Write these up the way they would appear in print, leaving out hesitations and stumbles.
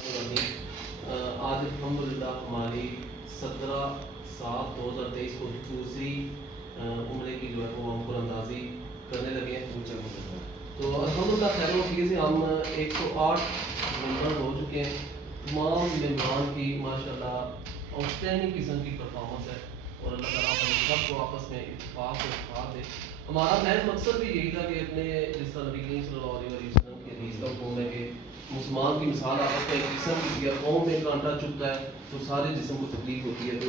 آج الحمدللہ ہماری 17/7/2023 کو دوسری عمرے کی جو ہے وہ ہم پر اندازی کرنے لگے ہیں. تو الحمدللہ خیر و عافیت سے ہم 108 ممبر ہو چکے ہیں. تمام ممبران کی ماشاءاللہ آؤٹسٹینڈنگ قسم کی پرفارمنس ہے اور اللہ تعالیٰ ہم سب کو آپس میں اتفاق و اتحاد دے. ہمارا محض مقصد بھی یہی تھا کہ اپنے جس طرح نبی کریم صلی اللہ علیہ وسلم کی حدیث کا حکم ہے کہ مسلمان کی مثال آپس میں جسم کی اگر قوم میں کانٹا چبھتا ہے تو سارے جسم کو تکلیف ہوتی ہے. تو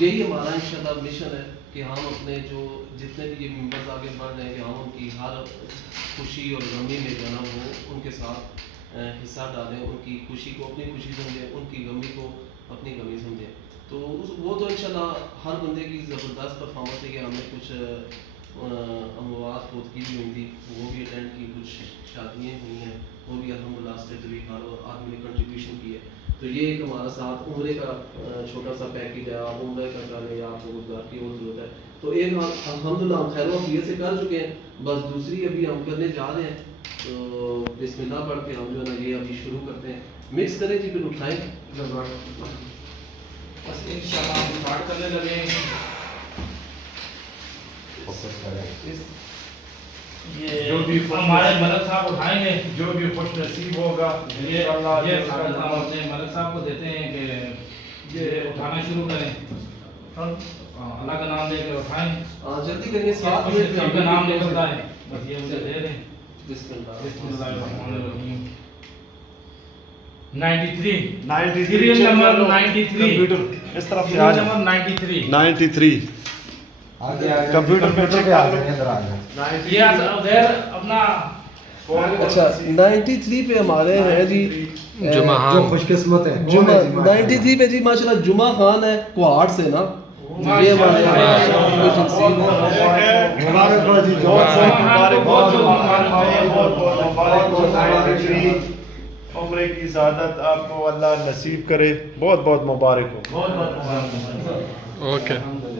یہی ہمارا انشاءاللہ مشن ہے کہ ہم اپنے جو جتنے بھی یہ ممبرز آگے بڑھ رہے ہیں کہ ہم ان کی ہر خوشی اور غمی میں جو ہے نا وہ ان کے ساتھ حصہ ڈالیں, ان کی خوشی کو اپنی خوشی سمجھیں, ان کی غمی کو اپنی غمی سمجھیں. تو وہ تو انشاءاللہ ہر بندے کی زبردست پرفارمنس ہے کہ ہم نے کچھ اموات فوتگی بھی ہوئی تھی وہ بھی اٹینڈ کی, کچھ شادیاں ہوئی ہیں وہ بھی الحمدللہ اسٹیٹری ہر آدمی نے کنٹریبیوشن کی ہے. تو یہ ایک ہمارا ساتھ عمرے کا چھوٹا سا پیکیج ہے. آپ عمرے کا کر رہے ہیں, آپ کو روزگار کی اور ضرورت ہے تو ایک الحمدللہ ہم خیر و عافیت سے کر چکے ہیں, بس دوسری ابھی ہم کرنے جا رہے ہیں. تو بسم اللہ پڑھ کے ہم جو ہے نا یہ ابھی شروع کرتے ہیں. مکس کریں جی, پھر اٹھائیں بس انشاءاللہ ہم اسٹارٹ کرنے لگے ہیں. جو بھی ہمارے ملک صاحب اٹھائیں گے, جو بھی خوش نصیب ہوگا یہ ہم اپنے ملک صاحب کو دیتے ہیں کہ یہ اٹھانا شروع کریں. اللہ کا نام لے کے اٹھائیں, جلدی کریے, ساتھ خوش نصیب کا نام لے کرتا ہے بس یہ مجھے دے دیں. بسم اللہ بسم اللہ الرحمن الرحیم. 93 سیریل نمبر 93 اس طرف سے سیریل نمبر 93 کمپیوٹر پہ کے آ جائیں ادھر آ جائیں. یہ ادھر اپنا اچھا 93 پہ ہمارے ہیں جی جو خوش قسمت ہے 93 پہ جی ماشاءاللہ جمعہ خان ہے کوہاٹ سے نا. یہ ہمارے مبارک ہو جی, عمرے کی سعادت آپ کو اللہ نصیب کرے. بہت بہت مبارک ہو. اوکے.